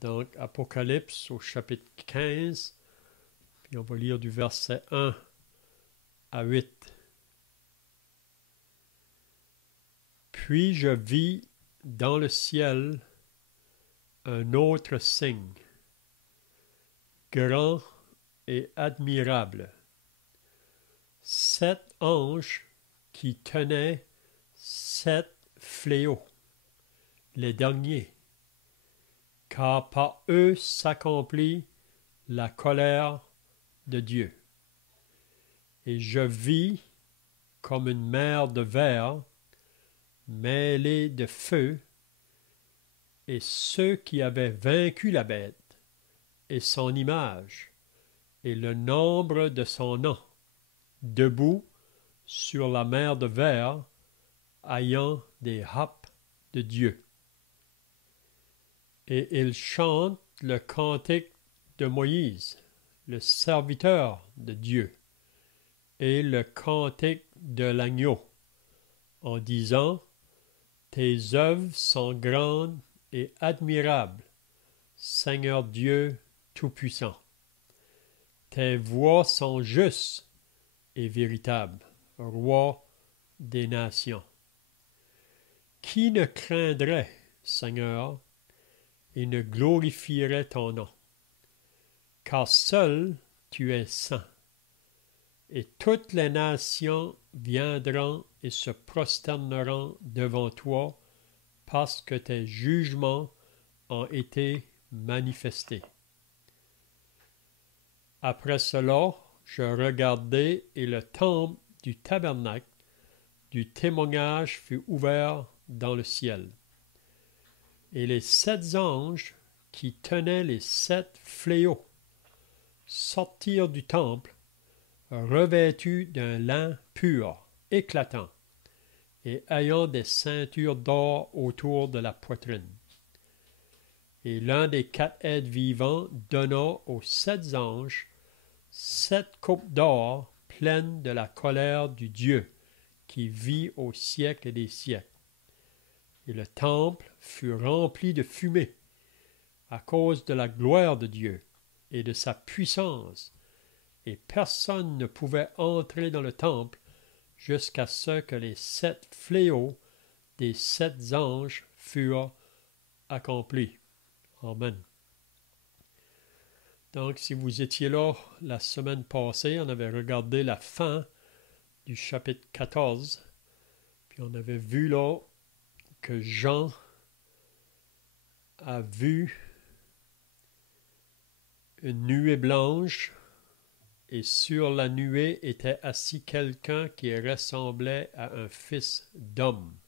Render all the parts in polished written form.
Donc, Apocalypse au chapitre 15, puis on va lire du verset 1 à 8. Puis je vis dans le ciel un autre signe, grand et admirable. 7 anges qui tenaient 7 fléaux, les derniers, car par eux s'accomplit la colère de Dieu. Et je vis comme une mer de verre mêlée de feu, et ceux qui avaient vaincu la bête et son image et le nombre de son nom, debout sur la mer de verre, ayant des harpes de Dieu. Et ils chantent le cantique de Moïse, le serviteur de Dieu, et le cantique de l'agneau, en disant: Tes œuvres sont grandes et admirables, Seigneur Dieu Tout-Puissant. Tes voies sont justes et véritables, Roi des nations. Qui ne craindrait, Seigneur, et ne glorifierait ton nom? Car seul tu es saint, et toutes les nations viendront et se prosterneront devant toi, parce que tes jugements ont été manifestés. Après cela, je regardai, et le temple du tabernacle du témoignage fut ouvert dans le ciel. Et les 7 anges qui tenaient les 7 fléaux sortirent du temple, revêtus d'un lin pur, éclatant, et ayant des ceintures d'or autour de la poitrine. Et l'un des 4 êtres vivants donna aux 7 anges 7 coupes d'or pleines de la colère du Dieu qui vit au siècle des siècles. Et le temple fut rempli de fumée à cause de la gloire de Dieu et de sa puissance, et personne ne pouvait entrer dans le temple jusqu'à ce que les 7 fléaux des 7 anges furent accomplis. Amen. Donc, si vous étiez là la semaine passée, on avait regardé la fin du chapitre 14, puis on avait vu là que Jean a vu une nuée blanche, et sur la nuée était assis quelqu'un qui ressemblait à un fils d'homme.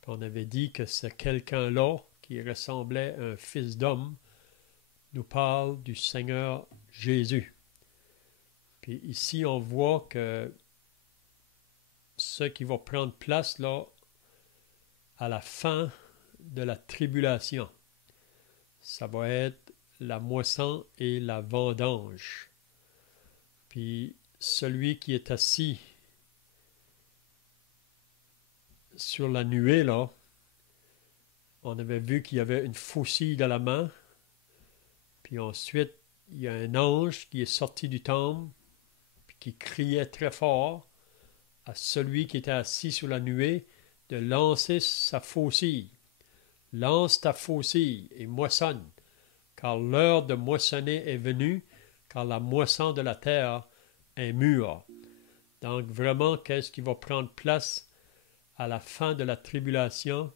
Puis on avait dit que ce quelqu'un-là, qui ressemblait à un fils d'homme, nous parle du Seigneur Jésus. Puis ici, on voit que ce qui va prendre place là, à la fin de la tribulation, ça va être la moisson et la vendange. Puis celui qui est assis sur la nuée, là, on avait vu qu'il y avait une faucille dans la main. Puis ensuite, il y a un ange qui est sorti du temple, puis qui criait très fort à celui qui était assis sur la nuée de lancer sa faucille. Lance ta faucille et moissonne, car l'heure de moissonner est venue, car la moisson de la terre est mûre. Donc vraiment, qu'est-ce qui va prendre place à la fin de la tribulation?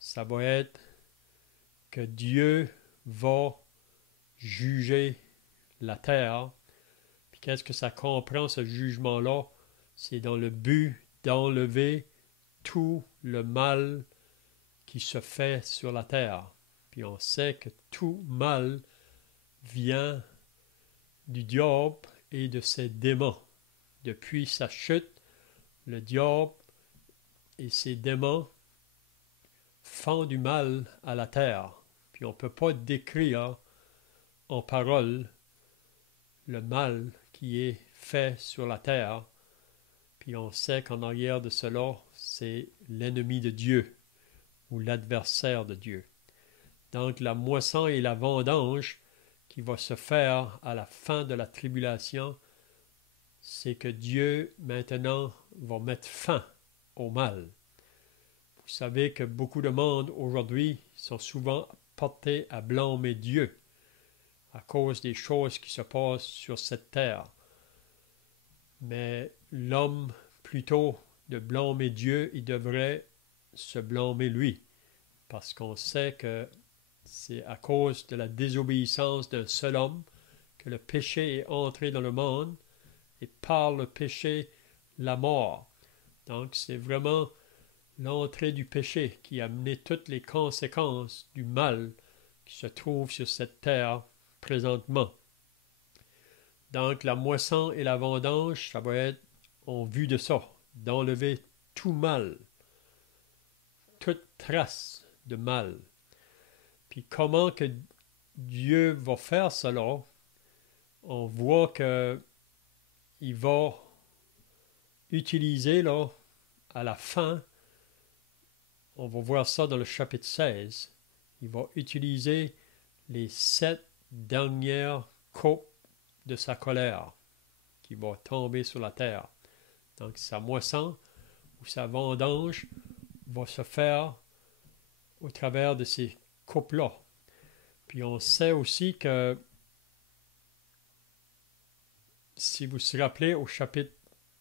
Ça va être que Dieu va juger la terre. Puis qu'est-ce que ça comprend, ce jugement-là? C'est dans le but d'enlever tout le mal qui se fait sur la terre. Puis on sait que tout mal vient du diable et de ses démons. Depuis sa chute, le diable et ses démons font du mal à la terre. Puis on ne peut pas décrire en parole le mal qui est fait sur la terre. Puis on sait qu'en arrière de cela, c'est l'ennemi de Dieu ou l'adversaire de Dieu. Donc la moisson et la vendange qui va se faire à la fin de la tribulation, c'est que Dieu maintenant va mettre fin au mal. Vous savez que beaucoup de monde aujourd'hui sont souvent portés à blâmer Dieu à cause des choses qui se passent sur cette terre. Mais l'homme, plutôt de blâmer Dieu, il devrait se blâmer lui, parce qu'on sait que c'est à cause de la désobéissance d'un seul homme que le péché est entré dans le monde, et par le péché, la mort. Donc c'est vraiment l'entrée du péché qui a amené toutes les conséquences du mal qui se trouve sur cette terre présentement. Donc la moisson et la vendange, ça va être en vue de ça, d'enlever tout mal, toute trace de mal. Puis comment que Dieu va faire cela? On voit que il va utiliser là, à la fin, on va voir ça dans le chapitre 16, il va utiliser les 7 dernières coupes de sa colère qui va tomber sur la terre. Donc sa moisson ou sa vendange va se faire au travers de ces coupes-là. Puis on sait aussi que, si vous vous rappelez au chapitre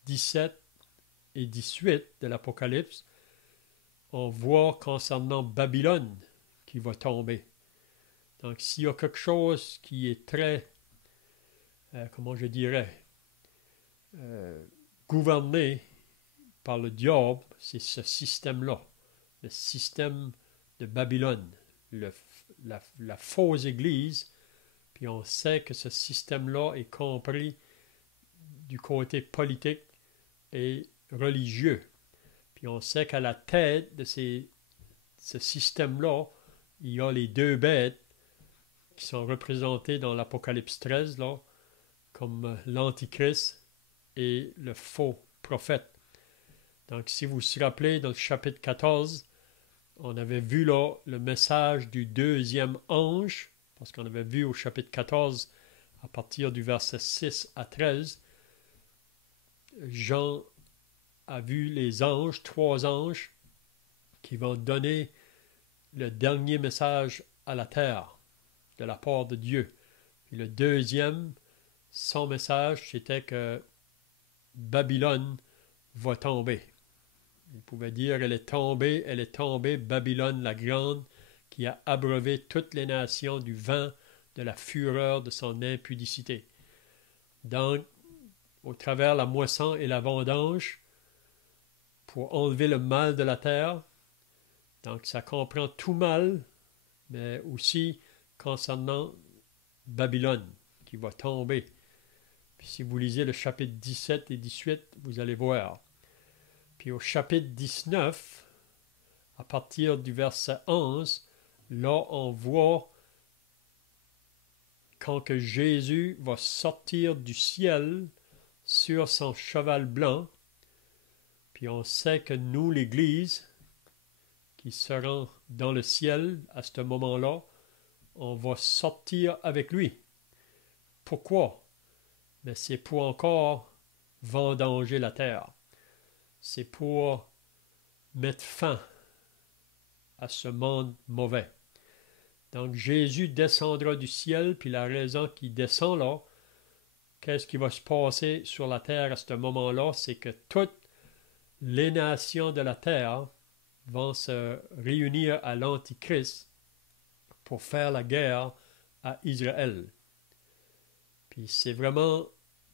17 et 18 de l'Apocalypse, on voit concernant Babylone qui va tomber. Donc s'il y a quelque chose qui est très, comment je dirais, gouverné par le diable, c'est ce système-là, le système de Babylone, la fausse église. Puis on sait que ce système-là est compris du côté politique et religieux. Puis on sait qu'à la tête de ce système-là, il y a les 2 bêtes qui sont représentées dans l'Apocalypse 13, là, comme l'Antichrist et le faux prophète. Donc si vous vous rappelez, dans le chapitre 14, on avait vu là le message du 2e ange, parce qu'on avait vu au chapitre 14, à partir du verset 6 à 13, Jean a vu les anges, 3 anges, qui vont donner le dernier message à la terre de la part de Dieu. Et le deuxième, son message, c'était que Babylone va tomber. Il pouvait dire, elle est tombée, Babylone la grande, qui a abreuvé toutes les nations du vent de la fureur de son impudicité. Donc, au travers la moisson et la vendange, pour enlever le mal de la terre, donc ça comprend tout mal, mais aussi concernant Babylone, qui va tomber. Puis si vous lisez le chapitre 17 et 18, vous allez voir. Puis au chapitre 19, à partir du verset 11, là on voit quand que Jésus va sortir du ciel sur son cheval blanc, puis on sait que nous, l'Église, qui serons dans le ciel à ce moment-là, on va sortir avec lui. Pourquoi? Mais c'est pour encore vendanger la terre. C'est pour mettre fin à ce monde mauvais. Donc Jésus descendra du ciel, puis la raison qu'il descend là, qu'est-ce qui va se passer sur la terre à ce moment-là? C'est que toutes les nations de la terre vont se réunir à l'Antichrist pour faire la guerre à Israël. Puis c'est vraiment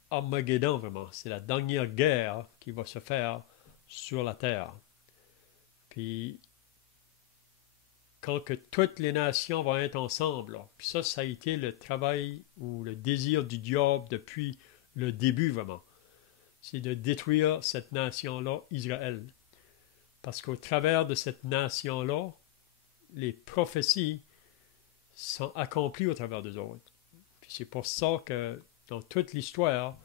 Armageddon, vraiment. C'est la dernière guerre qui va se faire sur la terre. Puis quand que toutes les nations vont être ensemble, là, puis ça a été le travail ou le désir du diable depuis le début, vraiment. C'est de détruire cette nation-là, Israël. Parce qu'au travers de cette nation-là, les prophéties sont accomplies au travers des autres. Puis c'est pour ça que dans toute l'histoire,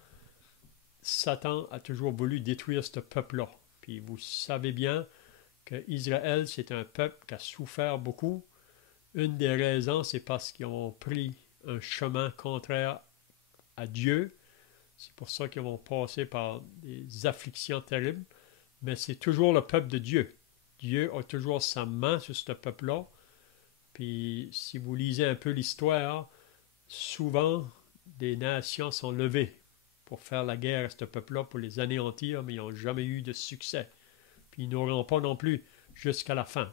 Satan a toujours voulu détruire ce peuple-là. Puis vous savez bien que Israël, c'est un peuple qui a souffert beaucoup, Une des raisons, c'est parce qu'ils ont pris un chemin contraire à Dieu. C'est pour ça qu'ils vont passer par des afflictions terribles. Mais c'est toujours le peuple de Dieu. Dieu a toujours sa main sur ce peuple-là. Puis si vous lisez un peu l'histoire, souvent des nations sont levées pour faire la guerre à ce peuple-là, pour les anéantir, mais ils n'ont jamais eu de succès. Puis ils n'auront pas non plus jusqu'à la fin.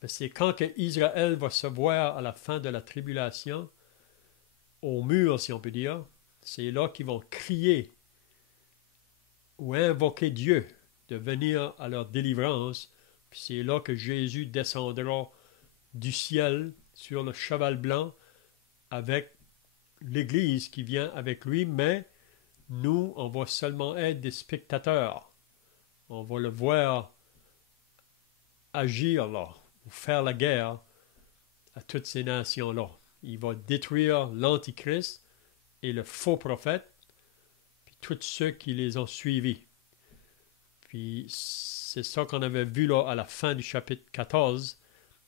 Mais c'est quand que Israël va se voir à la fin de la tribulation, au mur, si on peut dire, c'est là qu'ils vont crier ou invoquer Dieu de venir à leur délivrance. Puis c'est là que Jésus descendra du ciel sur le cheval blanc avec l'Église qui vient avec lui, mais nous, on va seulement être des spectateurs. On va le voir agir là, ou faire la guerre à toutes ces nations-là. Il va détruire l'Antichrist et le faux prophète, puis tous ceux qui les ont suivis. Puis c'est ça qu'on avait vu là à la fin du chapitre 14.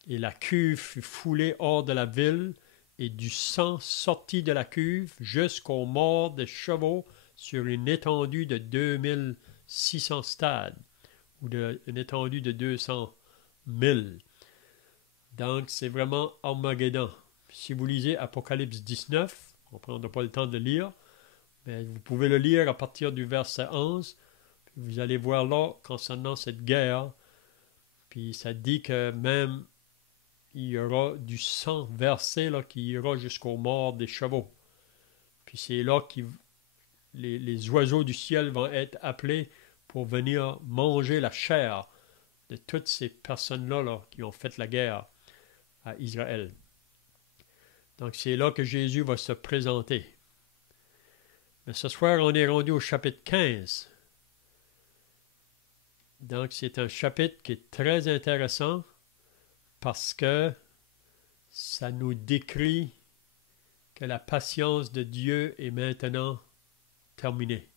Et la cuve fut foulée hors de la ville, et du sang sortit de la cuve jusqu'aux morts des chevaux sur une étendue de 2600 stades, ou une étendue de 200 000. Donc c'est vraiment Armageddon. Si vous lisez Apocalypse 19, on ne prendra pas le temps de lire, mais vous pouvez le lire à partir du verset 11, puis vous allez voir là, concernant cette guerre, puis ça dit que même il y aura du sang versé là, qui ira jusqu'aux morts des chevaux. Puis c'est là que les oiseaux du ciel vont être appelés pour venir manger la chair de toutes ces personnes-là là, qui ont fait la guerre à Israël. Donc c'est là que Jésus va se présenter. Mais ce soir, on est rendu au chapitre 15. Donc c'est un chapitre qui est très intéressant parce que ça nous décrit que la patience de Dieu est maintenant terminée.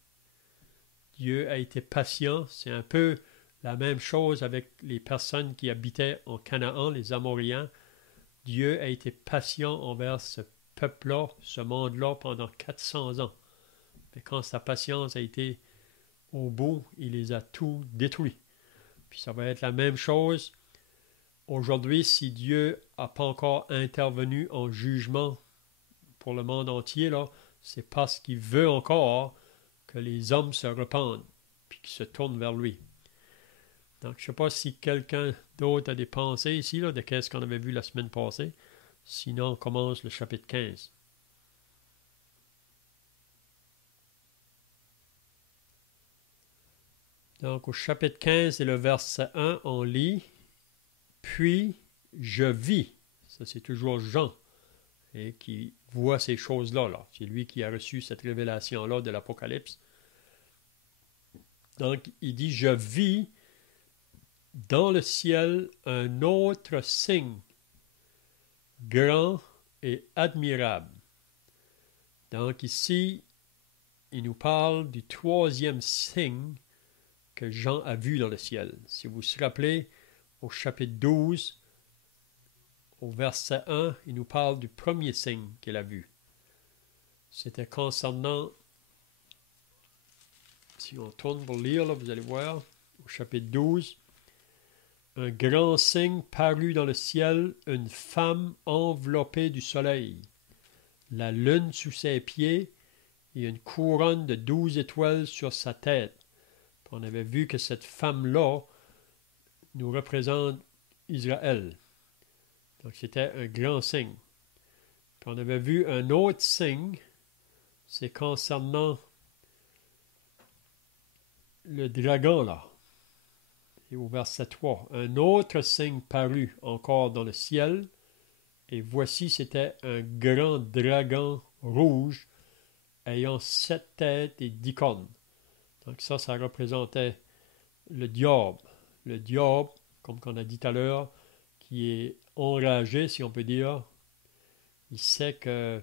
Dieu a été patient. C'est un peu la même chose avec les personnes qui habitaient en Canaan, les Amoréens. Dieu a été patient envers ce peuple-là, ce monde-là, pendant 400 ans. Mais quand sa patience a été au bout, il les a tous détruits. Puis ça va être la même chose aujourd'hui si Dieu n'a pas encore intervenu en jugement pour le monde entier, là, c'est parce qu'il veut encore que les hommes se repentent puis qu'ils se tournent vers lui. Donc, je ne sais pas si quelqu'un d'autre a des pensées ici là, de ce qu'on avait vu la semaine passée. Sinon, on commence le chapitre 15. Donc, au chapitre 15 et le verset 1, on lit « Puis je vis ». Ça, c'est toujours Jean et qui voit ces choses-là. Là. C'est lui qui a reçu cette révélation-là de l'Apocalypse. Donc, il dit « Je vis dans le ciel un autre signe, grand et admirable. » Donc ici, il nous parle du troisième signe que Jean a vu dans le ciel. Si vous vous rappelez, au chapitre 12, au verset 1, il nous parle du premier signe qu'il a vu. C'était concernant, si on tourne pour lire, là, vous allez voir, au chapitre 12, un grand signe parut dans le ciel, une femme enveloppée du soleil, la lune sous ses pieds et une couronne de 12 étoiles sur sa tête. On avait vu que cette femme-là nous représente Israël. Donc c'était un grand signe. Puis on avait vu un autre signe, c'est concernant le dragon là. Et au verset 3, un autre signe parut encore dans le ciel, et voici c'était un grand dragon rouge ayant 7 têtes et 10 cornes. Donc ça représentait le diable. Le diable, comme on a dit tout à l'heure, qui est enragé, si on peut dire. Il sait que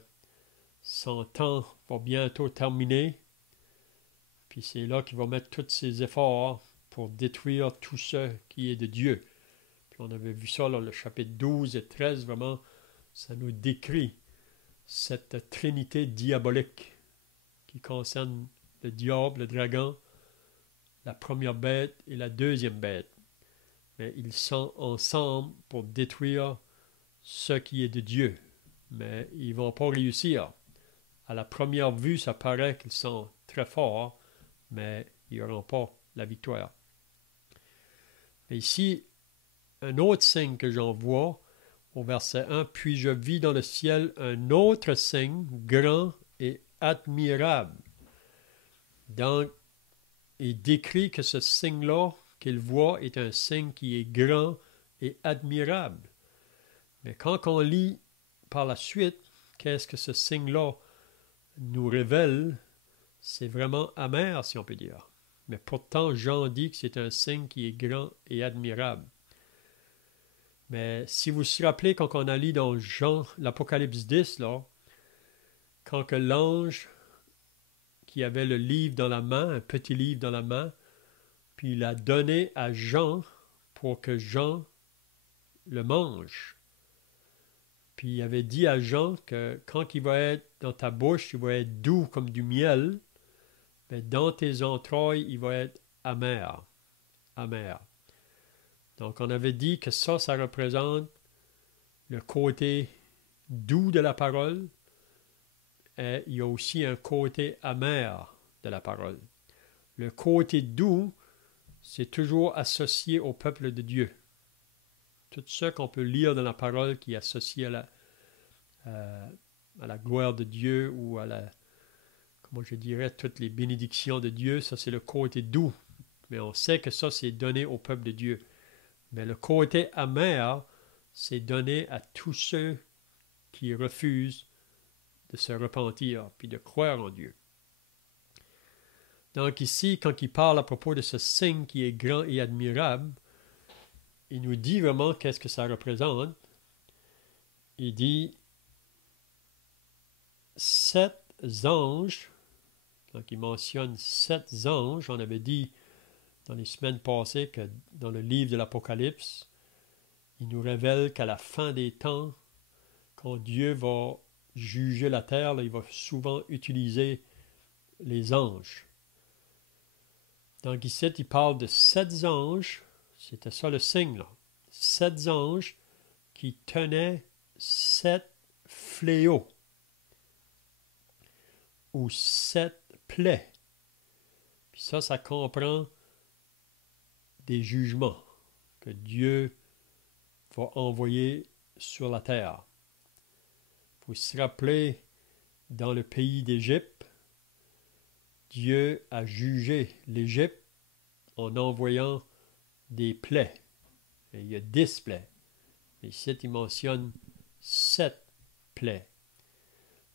son temps va bientôt terminer. Puis c'est là qu'il va mettre tous ses efforts pour détruire tout ce qui est de Dieu. Puis on avait vu ça, là, le chapitre 12 et 13, vraiment, ça nous décrit cette trinité diabolique qui concerne le diable, le dragon, la première bête et la deuxième bête. Mais ils sont ensemble pour détruire ce qui est de Dieu. Mais ils ne vont pas réussir. À la première vue, ça paraît qu'ils sont très forts, mais ils n'auront pas la victoire. Mais ici, un autre signe que j'en vois, au verset 1, « Puis je vis dans le ciel un autre signe, grand et admirable. » Donc, il décrit que ce signe-là qu'il voit est un signe qui est grand et admirable. Mais quand on lit par la suite, qu'est-ce que ce signe-là nous révèle? C'est vraiment amer, si on peut dire. Mais pourtant, Jean dit que c'est un signe qui est grand et admirable. Mais si vous vous rappelez, quand on a lu dans Jean, l'Apocalypse 10, là, quand que l'ange qui avait le livre dans la main, un petit livre dans la main, puis il l'a donné à Jean pour que Jean le mange. Puis il avait dit à Jean que quand il va être dans ta bouche, il va être doux comme du miel, mais dans tes entrailles, il va être amer. Amer. Donc on avait dit que ça représente le côté doux de la parole, et il y a aussi un côté amer de la parole. Le côté doux, c'est toujours associé au peuple de Dieu. Tout ce qu'on peut lire dans la parole qui est associé à la gloire de Dieu ou à la, comment je dirais, toutes les bénédictions de Dieu, ça c'est le côté doux. Mais on sait que ça c'est donné au peuple de Dieu. Mais le côté amer, c'est donné à tous ceux qui refusent de se repentir puis de croire en Dieu. Donc ici, quand il parle à propos de ce signe qui est grand et admirable, il nous dit vraiment qu'est-ce que ça représente. Il dit 7 anges, donc il mentionne 7 anges, on avait dit dans les semaines passées que dans le livre de l'Apocalypse, il nous révèle qu'à la fin des temps, quand Dieu va juger la terre, là, il va souvent utiliser les anges. Donc ici, il parle de 7 anges, c'était ça le signe, là. 7 anges qui tenaient 7 fléaux ou 7 plaies. Puis ça comprend des jugements que Dieu va envoyer sur la terre. Il faut se rappeler, dans le pays d'Égypte, Dieu a jugé l'Égypte en envoyant des plaies. Et il y a 10 plaies. Mais ici, il mentionne 7 plaies.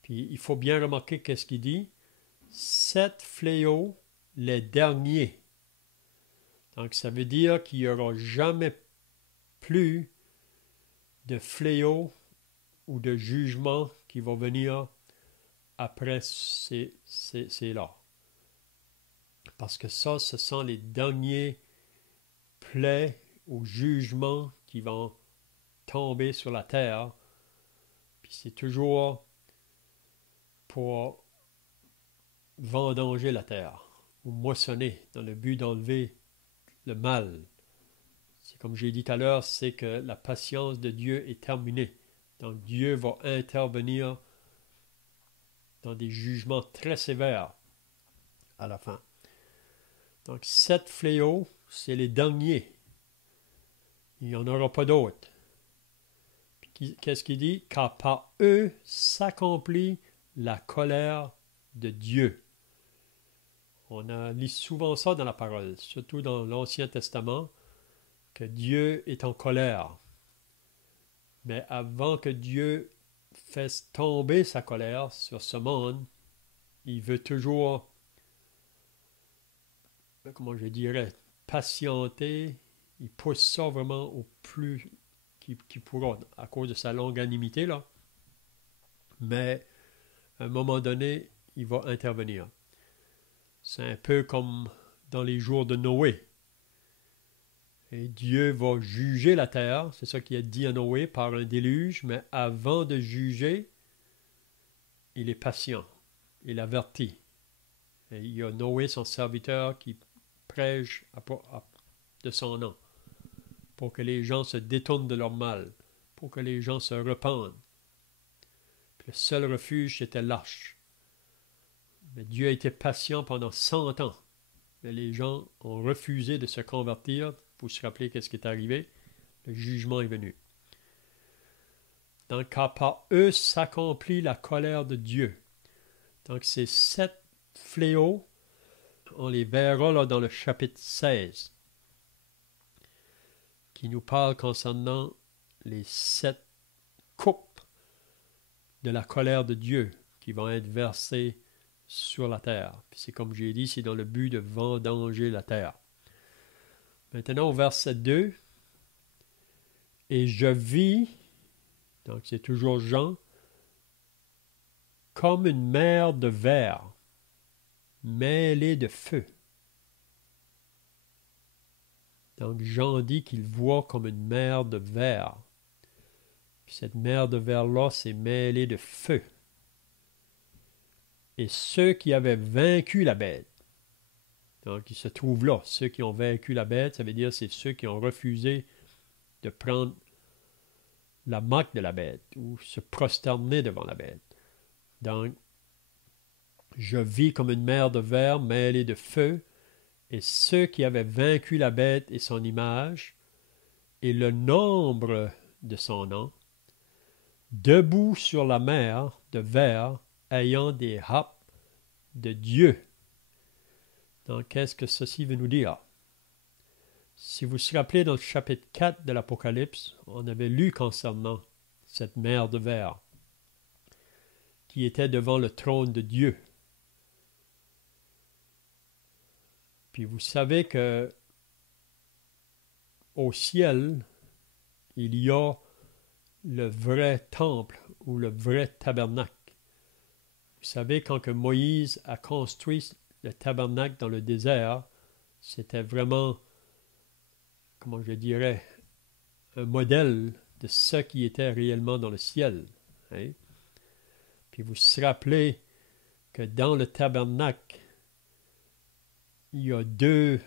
Puis il faut bien remarquer qu'est-ce qu'il dit. 7 fléaux, les derniers. Donc ça veut dire qu'il n'y aura jamais plus de fléaux ou de jugements qui vont venir après ces-là. Parce que ça, ce sont les derniers plaies ou jugements qui vont tomber sur la terre. Puis c'est toujours pour vendanger la terre ou moissonner dans le but d'enlever le mal. C'est comme j'ai dit tout à l'heure, c'est que la patience de Dieu est terminée. Donc Dieu va intervenir dans des jugements très sévères à la fin. Donc 7 fléaux, c'est les derniers. Il n'y en aura pas d'autres. Qu'est-ce qu'il dit? Car par eux s'accomplit la colère de Dieu. On a lu souvent ça dans la parole, surtout dans l'Ancien Testament, que Dieu est en colère. Mais avant que Dieu fasse tomber sa colère sur ce monde, il veut toujours, comment je dirais, patienter. Il pousse ça vraiment au plus qu'il pourra, à cause de sa longanimité, là. Mais à un moment donné, il va intervenir. C'est un peu comme dans les jours de Noé. Et Dieu va juger la terre, c'est ça qu'il a dit à Noé par un déluge, mais avant de juger, il est patient, il avertit. Et il y a Noé, son serviteur, qui prêche de son nom, pour que les gens se détournent de leur mal, pour que les gens se repentent. Puis le seul refuge, c'était l'arche. Mais Dieu a été patient pendant 100 ans. Mais les gens ont refusé de se convertir. Vous vous rappelez qu'est-ce qui est arrivé? Le jugement est venu. Donc, car par eux s'accomplit la colère de Dieu. Donc, ces 7 fléaux, on les verra là dans le chapitre 16, qui nous parle concernant les 7 coupes de la colère de Dieu qui vont être versées sur la terre. Puis c'est comme j'ai dit, c'est dans le but de vendanger la terre. Maintenant, au verset 2, « Et je vis », donc c'est toujours Jean, « comme une mer de verre, mêlée de feu. » Donc Jean dit qu'il voit comme une mer de verre. Puis cette mer de verre-là, c'est mêlée de feu. Et ceux qui avaient vaincu la bête, donc ils se trouvent là, ceux qui ont vaincu la bête, ça veut dire c'est ceux qui ont refusé de prendre la marque de la bête ou se prosterner devant la bête. Donc, je vis comme une mer de verre mêlée de feu, et ceux qui avaient vaincu la bête et son image, et le nombre de son nom, debout sur la mer de verre, ayant des harpes de Dieu. Donc, qu'est-ce que ceci veut nous dire? Si vous vous rappelez dans le chapitre 4 de l'Apocalypse, on avait lu concernant cette mer de verre qui était devant le trône de Dieu. Puis vous savez que au ciel, il y a le vrai temple ou le vrai tabernacle. Vous savez, quand que Moïse a construit le tabernacle dans le désert, c'était vraiment, comment je dirais, un modèle de ce qui était réellement dans le ciel. Hein? Puis vous vous rappelez que dans le tabernacle, il y a 2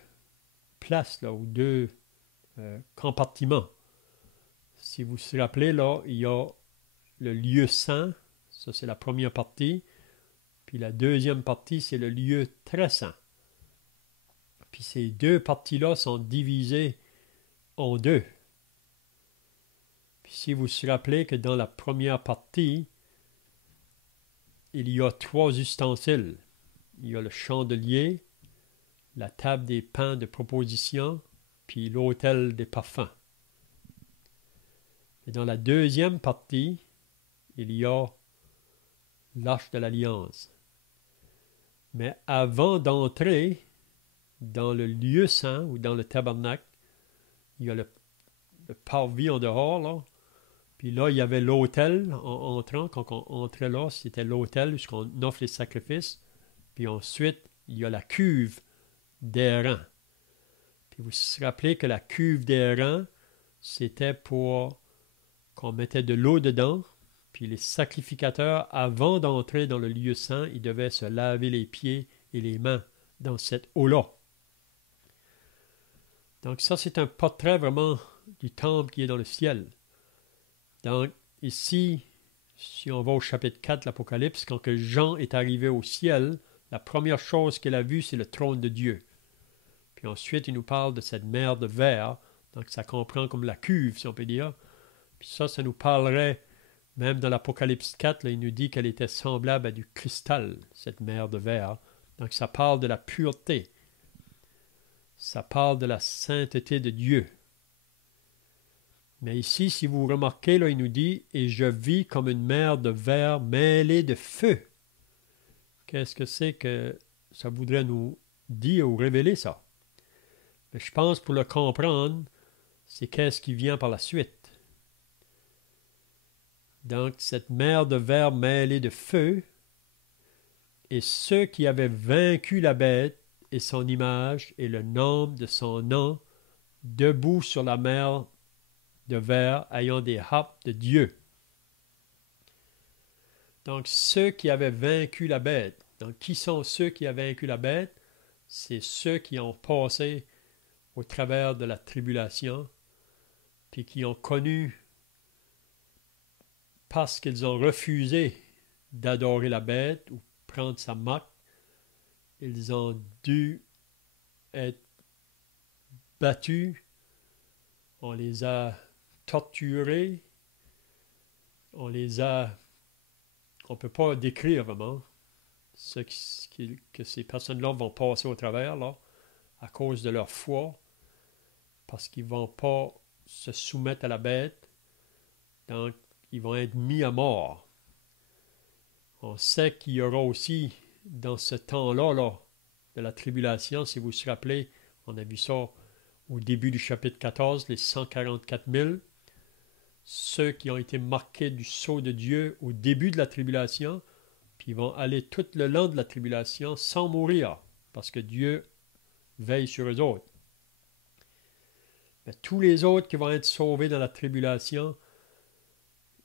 places, là, ou 2 compartiments. Si vous vous rappelez, là, il y a le lieu saint, ça c'est la première partie, puis la deuxième partie, c'est le lieu très saint. Puis ces 2 parties-là sont divisées en 2. Puis si vous vous rappelez que dans la première partie, il y a 3 ustensiles. Il y a le chandelier, la table des pains de proposition, puis l'autel des parfums. Et dans la deuxième partie, il y a l'arche de l'alliance. Mais avant d'entrer dans le lieu saint ou dans le tabernacle, il y a le parvis en dehors, là. Puis là, il y avait l'autel en entrant. Quand on entrait là, c'était l'autel où on offre les sacrifices. Puis ensuite, il y a la cuve d'airain. Puis vous vous rappelez que la cuve d'airain, c'était pour qu'on mettait de l'eau dedans. Puis les sacrificateurs, avant d'entrer dans le lieu saint, ils devaient se laver les pieds et les mains dans cette eau-là. Donc ça, c'est un portrait vraiment du temple qui est dans le ciel. Donc ici, si on va au chapitre 4 de l'Apocalypse, quand que Jean est arrivé au ciel, la première chose qu'il a vue, c'est le trône de Dieu. Puis ensuite, il nous parle de cette mer de verre, donc ça comprend comme la cuve, si on peut dire. Puis ça nous parlerait, même dans l'Apocalypse 4, là, il nous dit qu'elle était semblable à du cristal, cette mer de verre. Donc ça parle de la pureté. Ça parle de la sainteté de Dieu. Mais ici, si vous remarquez, là, il nous dit « Et je vis comme une mer de verre mêlée de feu ». Qu'est-ce que c'est que ça voudrait nous dire ou révéler ça? Mais je pense pour le comprendre, c'est qu'est-ce qui vient par la suite. Donc, cette mer de verre mêlée de feu, et ceux qui avaient vaincu la bête et son image et le nombre de son nom, debout sur la mer de verre, ayant des harpes de Dieu. Donc, ceux qui avaient vaincu la bête. Donc, qui sont ceux qui avaient vaincu la bête? C'est ceux qui ont passé au travers de la tribulation, puis qui ont connu, parce qu'ils ont refusé d'adorer la bête ou prendre sa marque, ils ont dû être battus, on les a torturés, on ne peut pas décrire vraiment ce que ces personnes-là vont passer au travers, là, à cause de leur foi, parce qu'ils ne vont pas se soumettre à la bête, donc ils vont être mis à mort. On sait qu'il y aura aussi, dans ce temps-là, là, de la tribulation, si vous vous rappelez, on a vu ça au début du chapitre 14, les 144 000, ceux qui ont été marqués du sceau de Dieu au début de la tribulation, puis ils vont aller tout le long de la tribulation sans mourir, parce que Dieu veille sur eux autres. Mais tous les autres qui vont être sauvés dans la tribulation,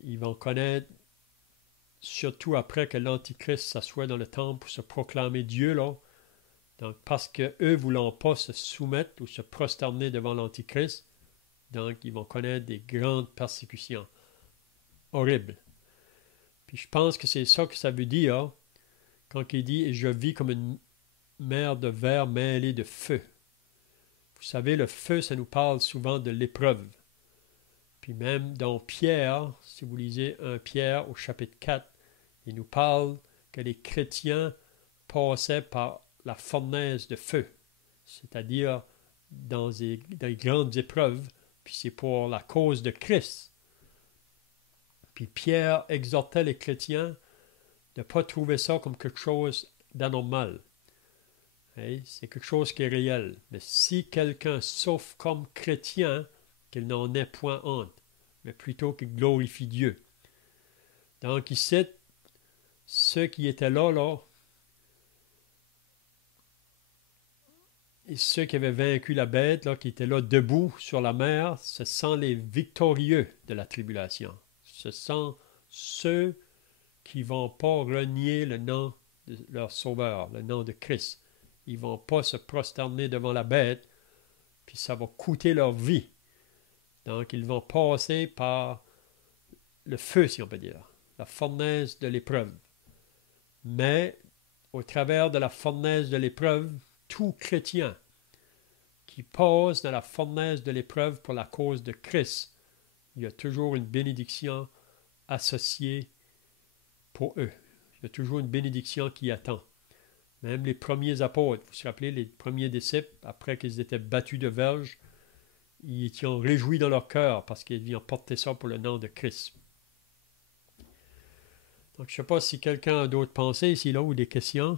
ils vont connaître, surtout après que l'Antichrist s'assoit dans le temple pour se proclamer Dieu, là. Donc, parce qu'eux ne voulant pas se soumettre ou se prosterner devant l'Antichrist, donc ils vont connaître des grandes persécutions horribles. Puis je pense que c'est ça que ça veut dire quand il dit « Et je vis comme une mer de verre mêlée de feu ». Vous savez, le feu, ça nous parle souvent de l'épreuve. Puis même dans Pierre, si vous lisez 1 Pierre au chapitre 4, il nous parle que les chrétiens passaient par la fournaise de feu, c'est-à-dire dans des grandes épreuves, puis c'est pour la cause de Christ. Puis Pierre exhortait les chrétiens de ne pas trouver ça comme quelque chose d'anormal. Hey, c'est quelque chose qui est réel. Mais si quelqu'un souffre comme chrétien, qu'il n'en ait point honte, mais plutôt qu'il glorifie Dieu. Donc il cite ceux qui étaient là, et ceux qui avaient vaincu la bête, là, qui étaient là debout sur la mer, ce sont les victorieux de la tribulation. Ce sont ceux qui ne vont pas renier le nom de leur Sauveur, le nom de Christ. Ils ne vont pas se prosterner devant la bête, puis ça va coûter leur vie. Donc, ils vont passer par le feu, si on peut dire, la fournaise de l'épreuve. Mais, au travers de la fournaise de l'épreuve, tout chrétien qui passe dans la fournaise de l'épreuve pour la cause de Christ, il y a toujours une bénédiction associée pour eux. Il y a toujours une bénédiction qui attend. Même les premiers apôtres, vous vous rappelez, les premiers disciples, après qu'ils étaient battus de verge, ils étaient réjouis dans leur cœur parce qu'ils ont porté ça pour le nom de Christ. Donc, je ne sais pas si quelqu'un a d'autres pensées ici, là, ou des questions.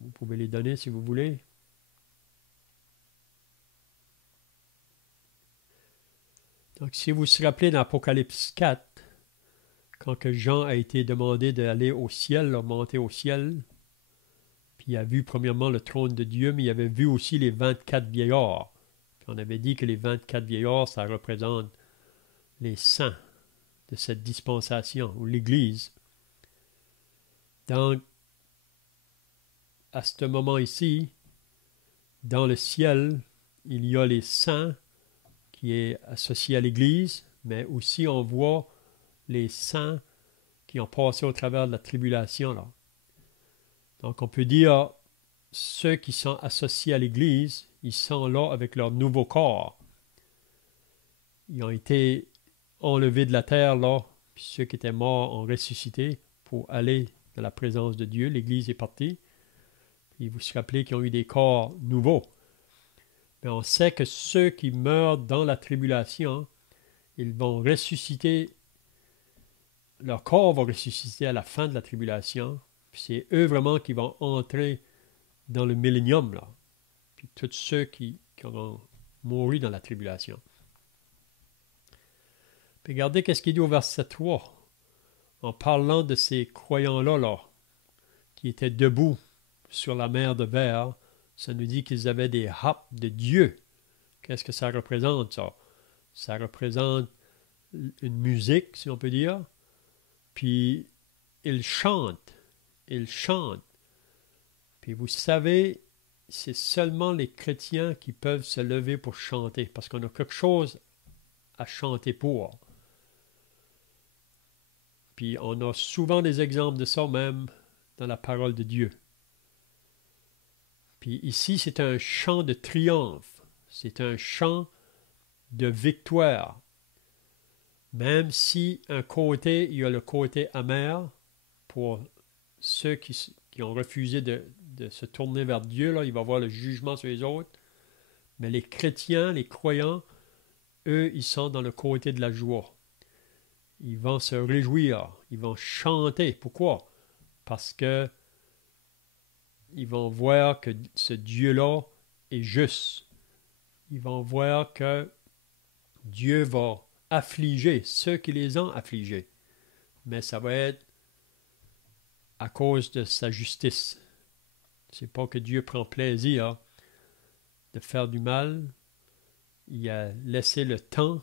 Vous pouvez les donner si vous voulez. Donc, si vous vous rappelez dans Apocalypse 4, quand que Jean a été demandé d'aller au ciel, là, monter au ciel, puis il a vu premièrement le trône de Dieu, mais il avait vu aussi les 24 vieillards. Puis on avait dit que les 24 vieillards, ça représente les saints de cette dispensation, ou l'Église. Donc, à ce moment ici, dans le ciel, il y a les saints qui est associé à l'Église, mais aussi on voit les saints qui ont passé au travers de la tribulation, là. Donc on peut dire, ceux qui sont associés à l'Église, ils sont là avec leur nouveau corps. Ils ont été enlevés de la terre, là, puis ceux qui étaient morts ont ressuscité pour aller dans la présence de Dieu. L'Église est partie. Puis vous vous rappelez qu'ils ont eu des corps nouveaux. Mais on sait que ceux qui meurent dans la tribulation, ils vont ressusciter, leur corps va ressusciter à la fin de la tribulation. Puis c'est eux vraiment qui vont entrer dans le millénium, là. Puis tous ceux qui auront mouru dans la tribulation. Puis regardez qu'est-ce qu'il dit au verset 3, en parlant de ces croyants-là, là, qui étaient debout sur la mer de verre. Ça nous dit qu'ils avaient des harpes de Dieu, Qu'est-ce que ça représente, ça? Ça représente une musique, si on peut dire. Puis, ils chantent. Ils chantent. Puis, vous savez, c'est seulement les chrétiens qui peuvent se lever pour chanter, parce qu'on a quelque chose à chanter pour. Puis, on a souvent des exemples de ça même dans la parole de Dieu. Puis ici, c'est un chant de triomphe. C'est un chant de victoire. Même si un côté, il y a le côté amer pour ceux qui ont refusé de se tourner vers Dieu, là, il va y avoir le jugement sur les autres. Mais les chrétiens, les croyants, eux, ils sont dans le côté de la joie. Ils vont se réjouir, ils vont chanter. Pourquoi? Parce que ils vont voir que ce Dieu-là est juste. Ils vont voir que Dieu va affliger ceux qui les ont affligés. Mais ça va être à cause de sa justice. C'est pas que Dieu prend plaisir de faire du mal. Il a laissé le temps,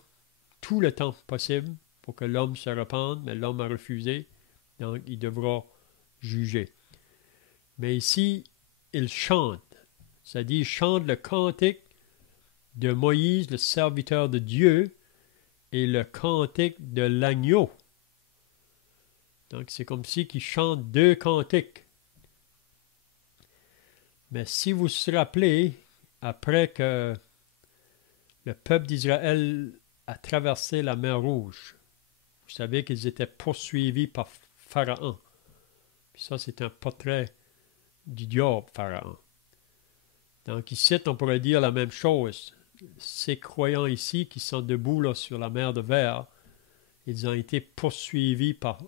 tout le temps possible, pour que l'homme se repente, mais l'homme a refusé. Donc, il devra juger. Mais ici, il chante. Ça dit, il chante le cantique de Moïse, le serviteur de Dieu, et le cantique de l'agneau. Donc, c'est comme si il chante deux cantiques. Mais si vous vous rappelez, après que le peuple d'Israël a traversé la mer Rouge, vous savez qu'ils étaient poursuivis par Pharaon. Puis ça, c'est un portrait du diable, Pharaon. Donc ici, on pourrait dire la même chose. Ces croyants ici qui sont debout là, sur la mer de Verre, ils ont été poursuivis par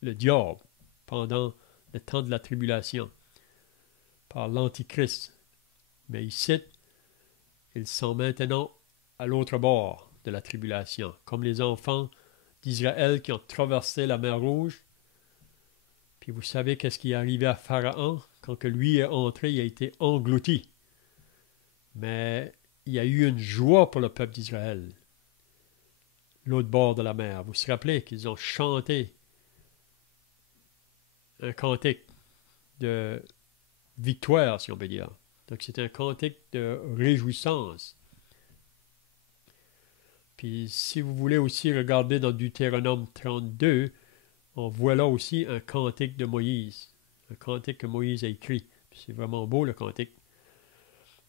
le diable pendant le temps de la tribulation, par l'Antichrist. Mais ici, ils sont maintenant à l'autre bord de la tribulation, comme les enfants d'Israël qui ont traversé la mer Rouge. Puis vous savez qu'est-ce qui est arrivé à Pharaon quand que lui est entré, il a été englouti. Mais il y a eu une joie pour le peuple d'Israël, l'autre bord de la mer. Vous vous rappelez qu'ils ont chanté un cantique de victoire, si on peut dire. Donc c'est un cantique de réjouissance. Puis si vous voulez aussi regarder dans Deutéronome 32, on voit là aussi un cantique de Moïse, un cantique que Moïse a écrit. C'est vraiment beau le cantique.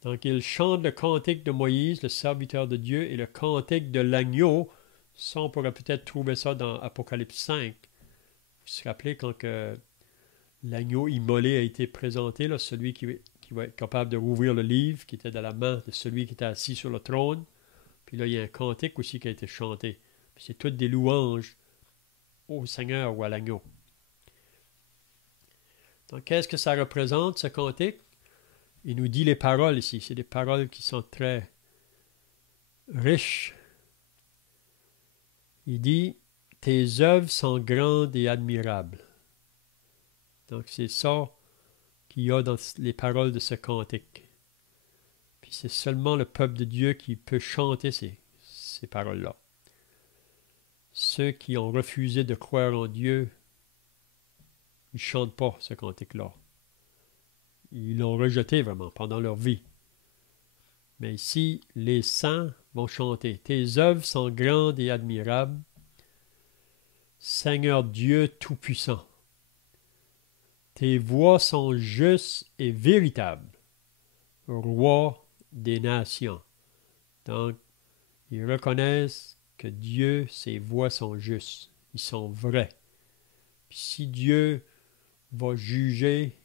Donc il chante le cantique de Moïse, le serviteur de Dieu, et le cantique de l'agneau. Ça, on pourrait peut-être trouver ça dans Apocalypse 5. Vous vous rappelez quand que l'agneau immolé a été présenté, là, celui qui va être capable de rouvrir le livre, qui était dans la main de celui qui était assis sur le trône. Puis là, il y a un cantique aussi qui a été chanté. Puis c'est toutes des louanges au Seigneur ou à l'agneau. Donc, qu'est-ce que ça représente, ce cantique? Il nous dit les paroles ici. C'est des paroles qui sont très riches. Il dit, « Tes œuvres sont grandes et admirables. » Donc, c'est ça qu'il y a dans les paroles de ce cantique. Puis c'est seulement le peuple de Dieu qui peut chanter ces paroles-là. Ceux qui ont refusé de croire en Dieu, ils ne chantent pas ce cantique-là. Ils l'ont rejeté vraiment pendant leur vie. Mais ici, les saints vont chanter. Tes œuvres sont grandes et admirables, Seigneur Dieu Tout-Puissant. Tes voies sont justes et véritables, Roi des nations. Donc, ils reconnaissent que Dieu, ses voies sont justes, ils sont vrais. Puis si Dieu va juger,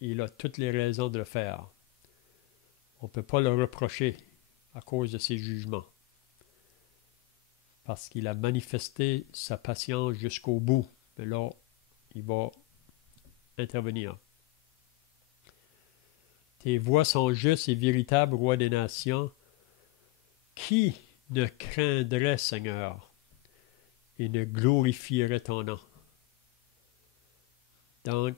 il a toutes les raisons de le faire. On ne peut pas le reprocher à cause de ses jugements. Parce qu'il a manifesté sa patience jusqu'au bout. Mais là, il va intervenir. Tes voies sont justes et véritables, Roi des nations. Qui ne craindrait, Seigneur, et ne glorifierait ton nom? Donc,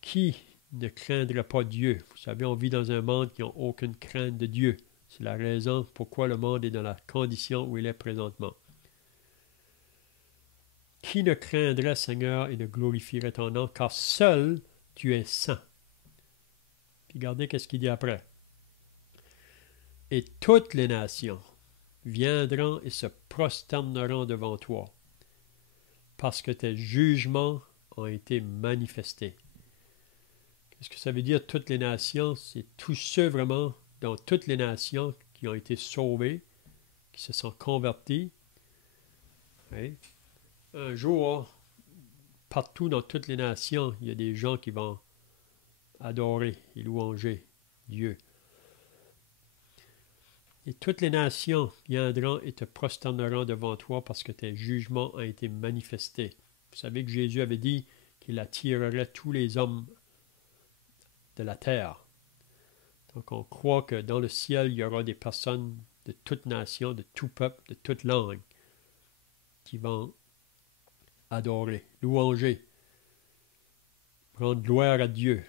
qui ne craindrait pas Dieu? Vous savez, on vit dans un monde qui n'a aucune crainte de Dieu. C'est la raison pourquoi le monde est dans la condition où il est présentement. Qui ne craindrait, Seigneur, et ne glorifierait ton nom, car seul tu es saint. Puis regardez qu'est-ce qu'il dit après. Et toutes les nations viendront et se prosterneront devant toi, parce que tes jugements ont été manifestés. Qu'est-ce que ça veut dire, toutes les nations? C'est tous ceux vraiment dans toutes les nations qui ont été sauvés, qui se sont convertis. Oui. Un jour, partout dans toutes les nations, il y a des gens qui vont adorer et louanger Dieu. Et toutes les nations viendront et te prosterneront devant toi parce que tes jugements ont été manifestés. Vous savez que Jésus avait dit qu'il attirerait tous les hommes de la terre. Donc on croit que dans le ciel, il y aura des personnes de toute nation, de tout peuple, de toute langue qui vont adorer, louanger, rendre gloire à Dieu.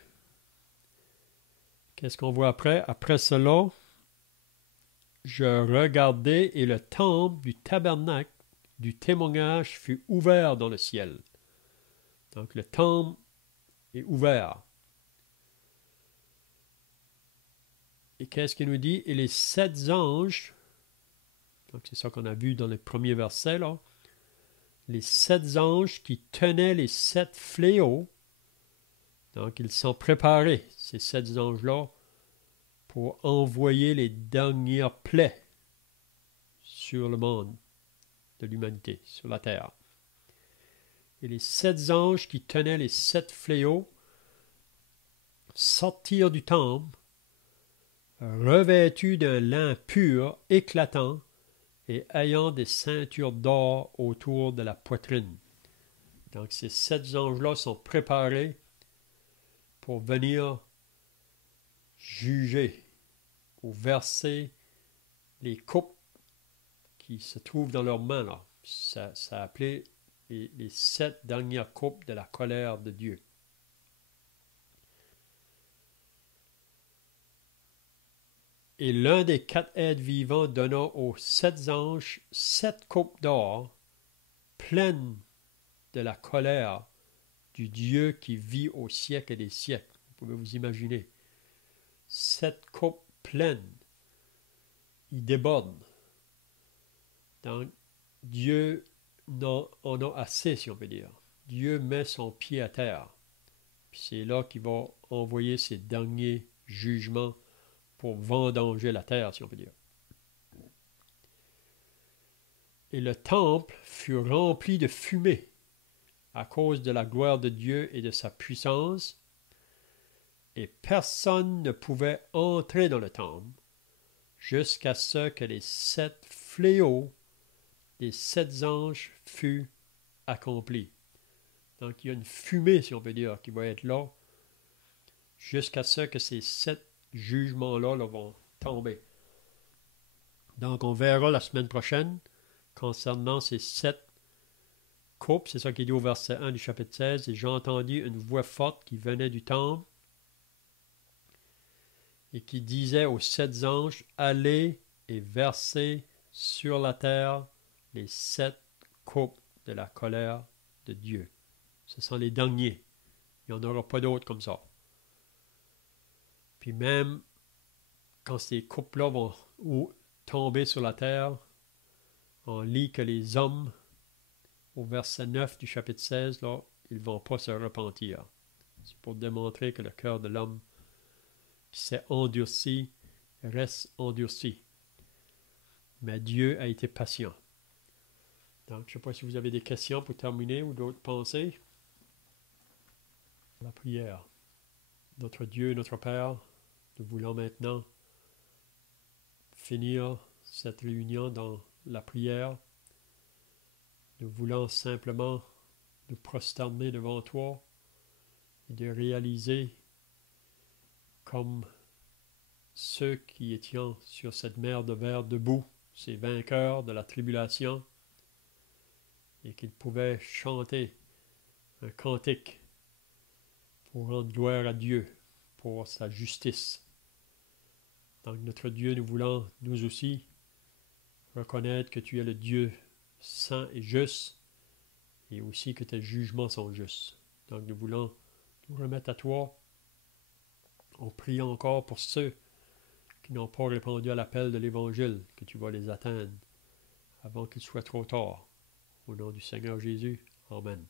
Qu'est-ce qu'on voit après? Après cela, je regardai et le temple du tabernacle du témoignage fut ouvert dans le ciel. Donc le temple est ouvert. Et qu'est-ce qu'il nous dit? Et les 7 anges, donc c'est ça qu'on a vu dans le premier verset, là, les 7 anges qui tenaient les 7 fléaux, donc ils sont préparés, ces 7 anges-là, pour envoyer les dernières plaies sur le monde de l'humanité, sur la terre. Et les 7 anges qui tenaient les 7 fléaux sortirent du temple, revêtus d'un lin pur, éclatant, et ayant des ceintures d'or autour de la poitrine. Donc ces 7 anges-là sont préparés pour venir juger ou verser les coupes qui se trouvent dans leurs mains. Là. Ça a appelé les 7 dernières coupes de la colère de Dieu. Et l'un des 4 êtres vivants donna aux 7 anges 7 coupes d'or pleines de la colère du Dieu qui vit au siècle des siècles. Vous pouvez vous imaginer. 7 coupes pleines. Il déborde. Donc, Dieu en a assez, si on peut dire. Dieu met son pied à terre. Puis c'est là qu'il va envoyer ses derniers jugements pour vendanger la terre, si on peut dire. Et le temple fut rempli de fumée à cause de la gloire de Dieu et de sa puissance, et personne ne pouvait entrer dans le temple jusqu'à ce que les 7 fléaux des 7 anges fût accompli. Donc il y a une fumée, si on peut dire, qui va être là jusqu'à ce que ces 7 jugements-là là, vont tomber. Donc on verra la semaine prochaine concernant ces 7 coupes. C'est ça qui est dit au verset 1 du chapitre 16. Et j'ai entendu une voix forte qui venait du temple et qui disait aux 7 anges, allez et versez sur la terre les 7 coupes de la colère de Dieu. Ce sont les derniers. Il n'y en aura pas d'autres comme ça. Puis même quand ces coupes-là vont tomber sur la terre, on lit que les hommes, au verset 9 du chapitre 16, là, ils ne vont pas se repentir. C'est pour démontrer que le cœur de l'homme qui s'est endurci reste endurci. Mais Dieu a été patient. Donc, je ne sais pas si vous avez des questions pour terminer ou d'autres pensées. La prière. Notre Dieu, notre Père, nous voulons maintenant finir cette réunion dans la prière. Nous voulons simplement nous prosterner devant toi et de réaliser comme ceux qui étions sur cette mer de verre debout, ces vainqueurs de la tribulation, et qu'ils pouvaient chanter un cantique pour rendre gloire à Dieu pour sa justice. Donc notre Dieu, nous voulons, nous aussi, reconnaître que tu es le Dieu saint et juste, et aussi que tes jugements sont justes. Donc nous voulons nous remettre à toi. On prie encore pour ceux qui n'ont pas répondu à l'appel de l'Évangile, que tu vas les atteindre avant qu'il soit trop tard. Au nom du Seigneur Jésus. Amen.